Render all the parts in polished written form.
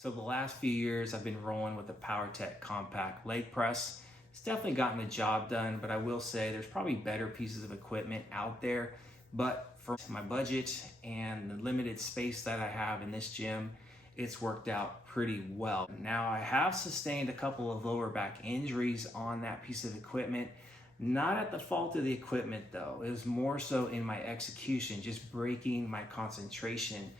So the last few years I've been rolling with the PowerTech compact leg press. It's definitely gotten the job done, but I will say there's probably better pieces of equipment out there. But for my budget and the limited space that I have in this gym, it's worked out pretty well. Now I have sustained a couple of lower back injuries on that piece of equipment. Not at the fault of the equipment though. It was more so in my execution, just breaking my concentration.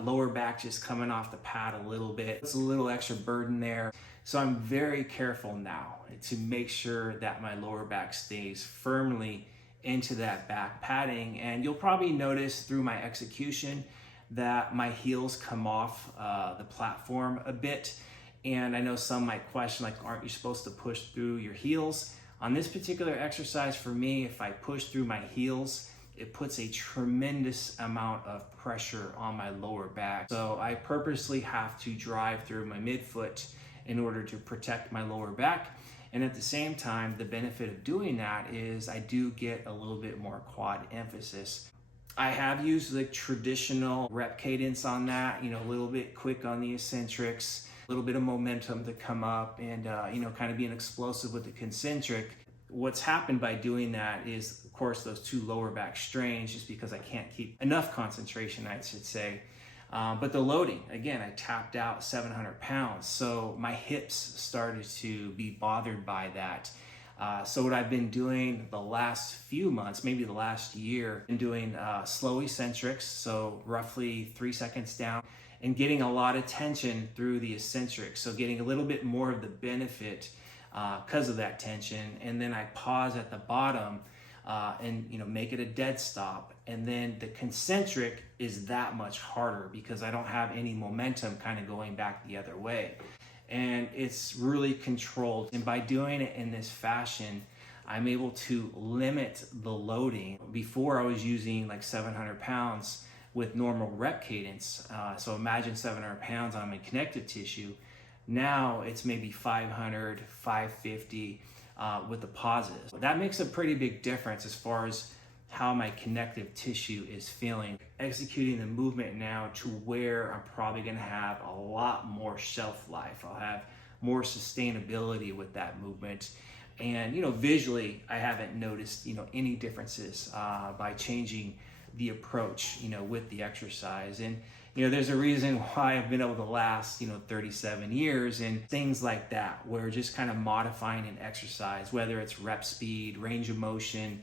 Lower back just coming off the pad a little bit. It's a little extra burden there. So I'm very careful now to make sure that my lower back stays firmly into that back padding. And you'll probably notice through my execution that my heels come off the platform a bit. And I know some might question, like, aren't you supposed to push through your heels? On this particular exercise for me, if I push through my heels, it puts a tremendous amount of pressure on my lower back. So I purposely have to drive through my midfoot in order to protect my lower back. And at the same time, the benefit of doing that is I do get a little bit more quad emphasis. I have used the traditional rep cadence on that, a little bit quick on the eccentrics, a little bit of momentum to come up and, kind of being explosive with the concentric. What's happened by doing that is, of course, those two lower back strains, just because I can't keep enough concentration, I should say. But the loading, again, I tapped out 700 pounds. So my hips started to be bothered by that. So what I've been doing the last few months, maybe the last year, been doing slow eccentrics, so roughly 3 seconds down, and getting a lot of tension through the eccentrics. So getting a little bit more of the benefit because of that tension. And then I pause at the bottom and make it a dead stop. And then the concentric is that much harder because I don't have any momentum kind of going back the other way. And it's really controlled. And by doing it in this fashion, I'm able to limit the loading. Before I was using like 700 pounds with normal rep cadence. So imagine 700 pounds on my connective tissue. Now it's maybe 500, 550 with the pauses. That makes a pretty big difference as far as how my connective tissue is feeling. Executing the movement now to where I'm probably gonna have a lot more shelf life. I'll have more sustainability with that movement. And visually, I haven't noticed any differences by changing the approach with the exercise. And there's a reason why I've been able to last 37 years and things like that, where just kind of modifying an exercise, whether it's rep speed, range of motion,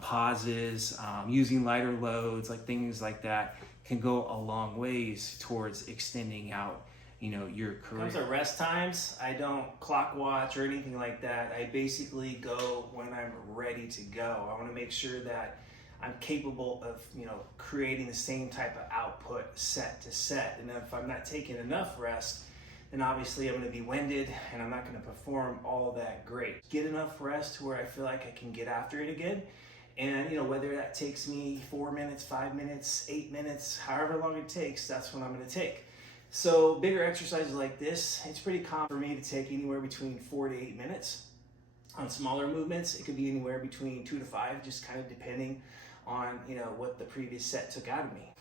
pauses, using lighter loads, like things like that can go a long ways towards extending out your career. When it comes to rest times, I don't clock watch or anything like that. I basically go when I'm ready to go. I want to make sure that I'm capable of creating the same type of output set to set. And if I'm not taking enough rest, then obviously I'm going to be winded and I'm not going to perform all that great. Get enough rest to where I feel like I can get after it again. And whether that takes me 4 minutes, 5 minutes, 8 minutes, however long it takes, that's what I'm going to take. So bigger exercises like this, it's pretty common for me to take anywhere between 4 to 8 minutes. On smaller movements, it could be anywhere between 2 to 5, just kind of depending on what the previous set took out of me.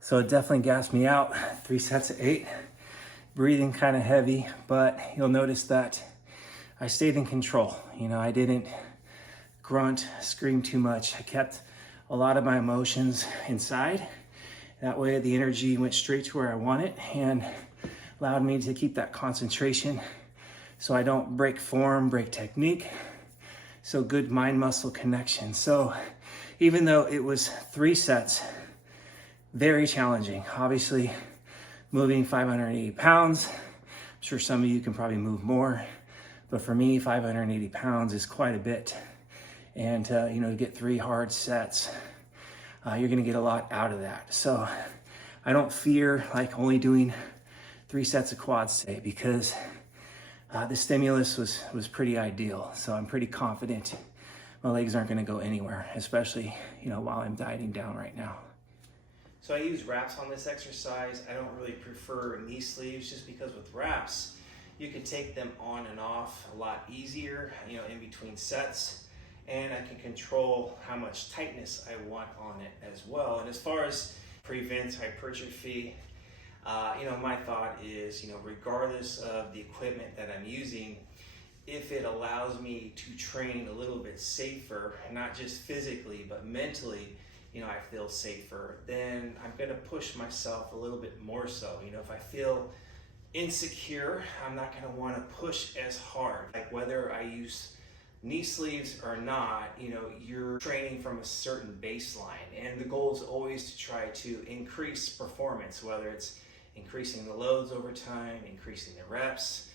So it definitely gassed me out. 3 sets of 8, breathing kind of heavy, but you'll notice that I stayed in control. I didn't grunt, scream too much. I kept a lot of my emotions inside. That way the energy went straight to where I want it and allowed me to keep that concentration so I don't break form, break technique. So good mind-muscle connection. So even though it was 3 sets, very challenging. Obviously, moving 580 pounds, I'm sure some of you can probably move more, but for me, 580 pounds is quite a bit. And you know, to get 3 hard sets, you're gonna get a lot out of that. So I don't fear like only doing 3 sets of quads today, because the stimulus was pretty ideal. So I'm pretty confident my legs aren't gonna go anywhere, especially, you know, while I'm dieting down right now. So I use wraps on this exercise. I don't really prefer knee sleeves, just because with wraps, you can take them on and off a lot easier, you know, in between sets. And I can control how much tightness I want on it as well. And as far as prevents hypertrophy, you know, my thought is, you know, regardless of the equipment that I'm using, if it allows me to train a little bit safer, not just physically, but mentally, you know, I feel safer, then I'm gonna push myself a little bit more so. You know, if I feel insecure, I'm not gonna wanna push as hard. Like whether I use knee sleeves or not, you know, you're training from a certain baseline, and the goal is always to try to increase performance, whether it's increasing the loads over time, increasing the reps,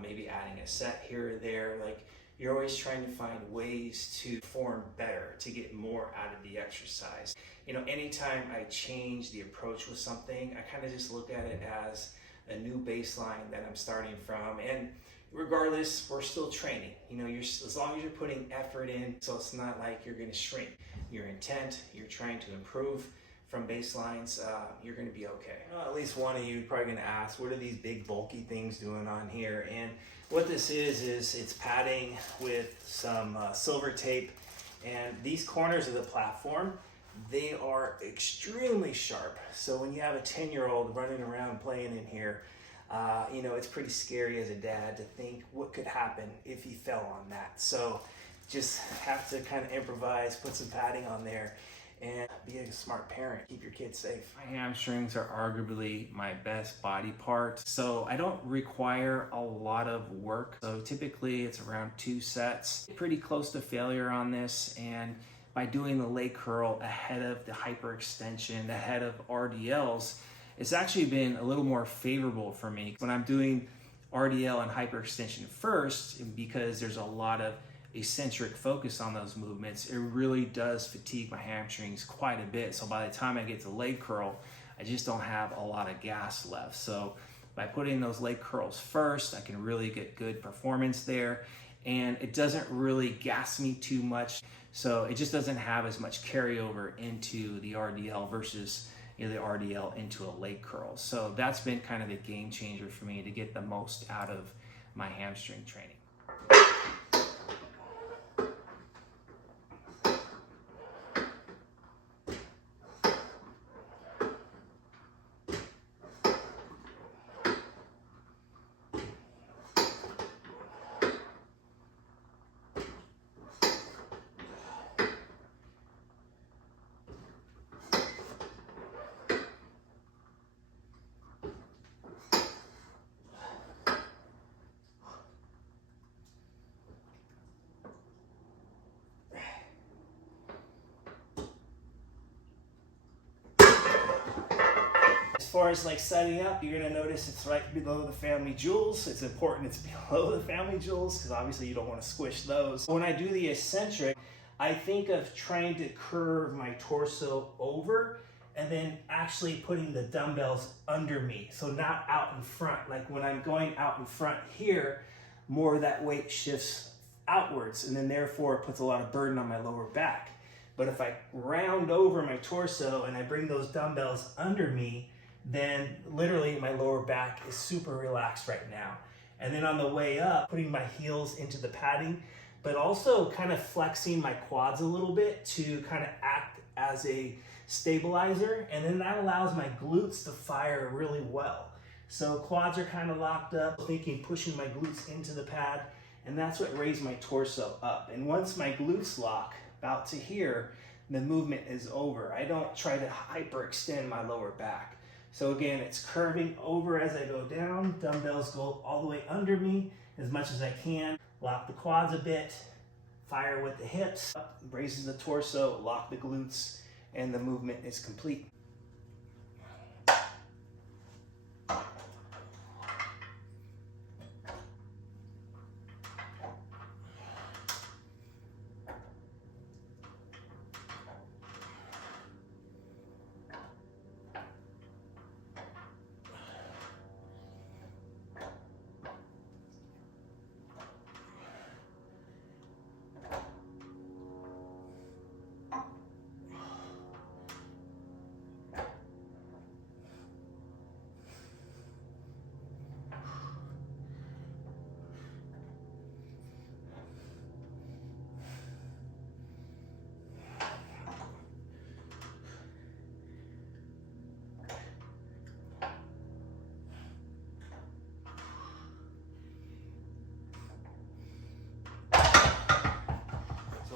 maybe adding a set here or there. Like, you're always trying to find ways to perform better, to get more out of the exercise. You know, anytime I change the approach with something, I kind of just look at it as a new baseline that I'm starting from. And regardless, we're still training. You know, as long as you're putting effort in, so it's not like you're gonna shrink. Your intent, you're trying to improve from baselines, you're gonna be okay. Well, at least one of you probably gonna ask, what are these big bulky things doing on here? And what this is it's padding with some silver tape, and these corners of the platform, they are extremely sharp. So when you have a 10-year-old running around playing in here, you know, it's pretty scary as a dad to think what could happen if he fell on that. So just have to kind of improvise, put some padding on there, and be a smart parent. Keep your kids safe. My hamstrings are arguably my best body part, so I don't require a lot of work. So typically it's around 2 sets. Pretty close to failure on this, and by doing the leg curl ahead of the hyperextension, ahead of RDLs, it's actually been a little more favorable for me. When I'm doing RDL and hyperextension first, because there's a lot of eccentric focus on those movements, it really does fatigue my hamstrings quite a bit. So by the time I get to leg curl, I just don't have a lot of gas left. So by putting those leg curls first, I can really get good performance there, and it doesn't really gas me too much. So it just doesn't have as much carryover into the RDL versus, you know, the RDL into a leg curl. So that's been kind of the game changer for me to get the most out of my hamstring training. As far as like setting up, you're gonna notice it's right below the family jewels. It's important it's below the family jewels, because obviously you don't want to squish those. When I do the eccentric, I think of trying to curve my torso over and then actually putting the dumbbells under me. So not out in front. Like when I'm going out in front here, more of that weight shifts outwards, and then therefore it puts a lot of burden on my lower back. But if I round over my torso and I bring those dumbbells under me, then literally my lower back is super relaxed right now. And then on the way up, putting my heels into the padding, but also kind of flexing my quads a little bit to kind of act as a stabilizer. And then that allows my glutes to fire really well. So quads are kind of locked up, thinking pushing my glutes into the pad, and that's what raised my torso up. And once my glutes lock about to here, the movement is over. I don't try to hyperextend my lower back. So again, it's curving over as I go down. Dumbbells go all the way under me as much as I can. Lock the quads a bit, Fire with the hips, raises the torso, lock the glutes, and the movement is complete.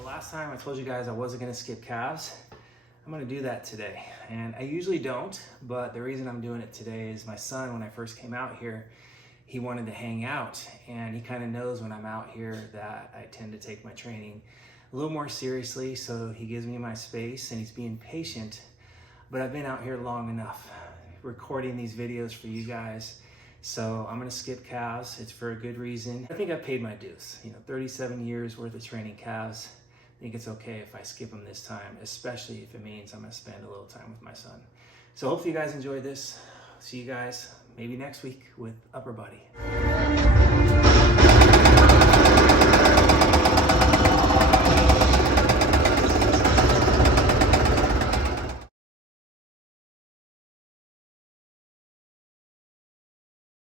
Last time I told you guys I wasn't gonna skip calves. I'm gonna do that today. And I usually don't, but the reason I'm doing it today is my son, when I first came out here, he wanted to hang out, and he kind of knows when I'm out here that I tend to take my training a little more seriously, so he gives me my space and he's being patient. But I've been out here long enough recording these videos for you guys. So I'm gonna skip calves. It's for a good reason. I think I've paid my dues. 37 years worth of training calves. I think it's okay if I skip them this time, especially if it means I'm gonna spend a little time with my son. So hopefully you guys enjoyed this. See you guys maybe next week with upper body.